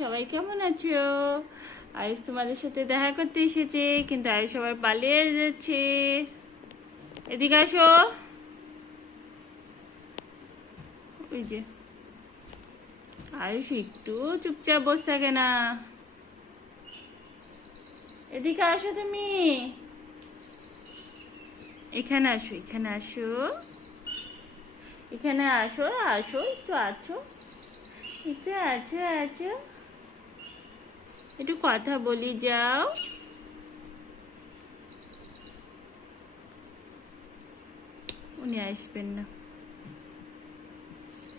সবাই কেমন আছো? আয়ুষ তোমাদের সাথে দেখা করতে এসেছে, কিন্তু আয়ুষ আবার পালিয়ে যাচ্ছে। এদিকে আসো। ওই যে আয়ুষ একটু চুপচাপ বসে থাকে না। এদিকে আসো তুমি। এখানে আসো, এখানে আসো, এখানে আসো। আসো একটু, আছো একটু, আছো আছো, একটু কথা বলি যাও। উনি আসবেন না।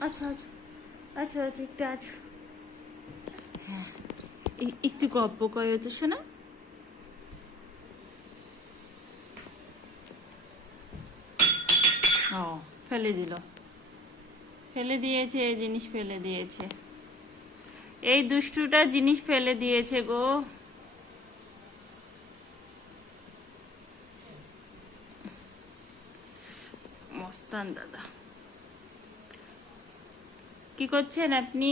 আচ্ছা আচ্ছা আচ্ছা আচ্ছা, একটু আছো। হ্যাঁ, একটু গপ্প করো তো শোনা। ও, ফেলে দিল, ফেলে দিয়েছে, জিনিস ফেলে দিয়েছে। এই দুষ্টুটা জিনিস ফেলে দিয়েছে গো। মস্তান দাদা, কি করছেন আপনি?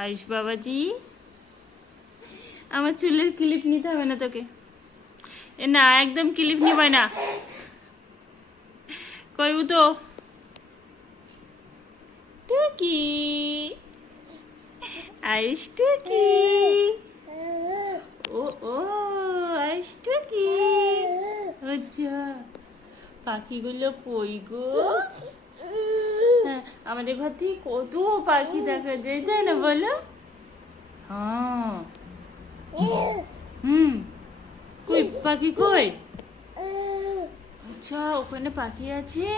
আয়ুষ বাবাজি, আমার চুলের ক্লিপ নিতে হবে না তোকে। এ না, একদম ক্লিপ নিবে না। কই উতো টুকি, আয়ুষ টুকি। ও ও, আয়ুষ টুকি। আচ্ছা, পাখিগুলো কই গো? হ্যাঁ, আমাদের ঘর থেকে কত পাখি দেখা যায়, তাই না বলো? হ্যাঁ। হুম, কই পাখি কই? আচ্ছা, ওখানে পাখি আছে।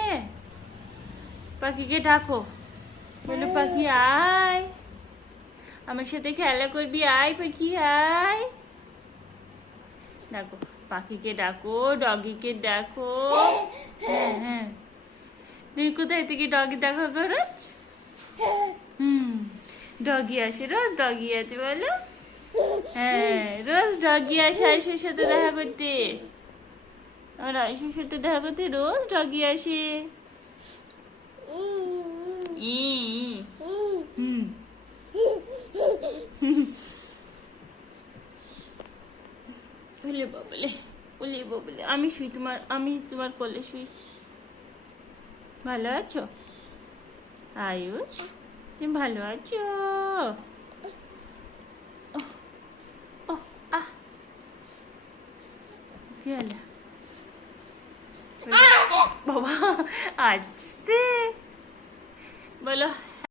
পাখিকে ডাকো, বলো পাখি আয়, আমার সাথে খেলা করবি, আয় পাখি আয়। ডাকো, পাখিকে ডাকো, ডগিকে ডাকো। হ্যাঁ হ্যাঁ, তুই কোথায় থেকে ডগি দেখা করছ? হুম, ডগি আসে, রোজ ডগি আছে বলো। হ্যাঁ, রোজ ডগি আসে আয়ুষের সাথে দেখা করতে। আমার আয়ুষের সাথে দেখা করতে রোজ ডগি আসে। ই হুম। বলে বাবলে, বলে বাবলে, আমি শুই তোমার, আমি তোমার কোলে শুই। ভালো আছো আয়ুষ? তুমি ভালো আছো? ও আহ, কি হলো বাবা? আসতে বলো